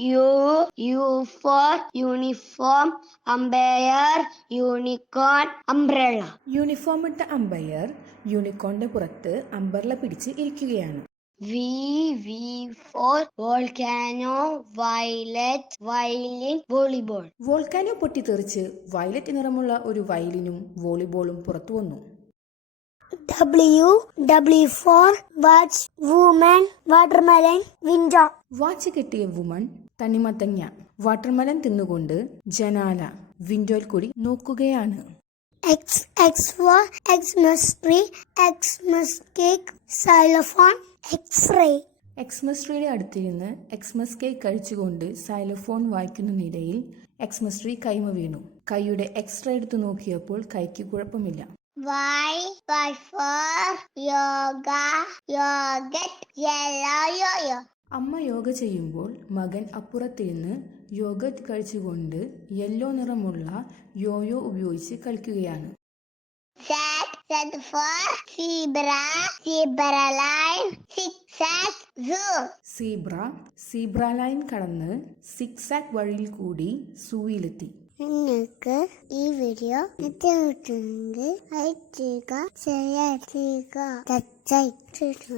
U for uniform, umpire, unicorn, umbrella. Uniform ഇട്ട umpire യൂണിക്കോണിന്റെ പുറത്ത് അമ്പർല പിടിച്ച് ഇരിക്കുകയാണ്. V for volcano, violet, violin, volleyball. Volcano പൊട്ടിത്തെറിച്ച് വയലറ്റ് നിറമുള്ള ഒരു വയലിനും വോളിബോളും പുറത്തു വന്നു. W for watch, woman, watermelon, window. Watch കെട്ടിയ വുമൺ തണ്ണിമത്തങ്ങ വാട്ടർമെലൻ തിന്നുകൊണ്ട് ജനാല വിൻഡോയിൽ കൂടി നോക്കുകയാണ്. X for Xmas tree, Xmas cake, xylophone, X-ray. Xmas ട്രീയുടെ അടുത്തിരുന്ന് എക്സ്മസ് കേക്ക് കഴിച്ചുകൊണ്ട് സൈലോഫോൺ വായിക്കുന്നതിനിടയിൽ എക്സ്മസ് ട്രീ കൈമ വീണു. കൈയുടെ എക്സ്റേ എടുത്തു നോക്കിയപ്പോൾ കൈക്ക് കുഴപ്പമില്ല. Y for yoga, yogurt, yellow yo-yo. അമ്മ യോഗ ചെയ്യുമ്പോൾ മകൻ അപ്പുറത്തിരുന്ന് യോഗട്ട് കഴിച്ചുകൊണ്ട് യെല്ലോ നിറമുള്ള യോയോ ഉപയോഗിച്ച് കളിക്കുകയാണ്. Z for zebra, zebra line, zigzag, zoo. Zebra line കടന്ന് സിക്സാക് വഴിയിൽ കൂടി സൂയിലെത്തി. നിങ്ങൾക്ക് ഈ വീഡിയോ ഇഷ്ടപ്പെട്ടെങ്കിൽ ലൈക്ക് ചെയ്യുക, ഷെയർ ചെയ്യുക, സബ്സ്ക്രൈബ് ചെയ്യുക.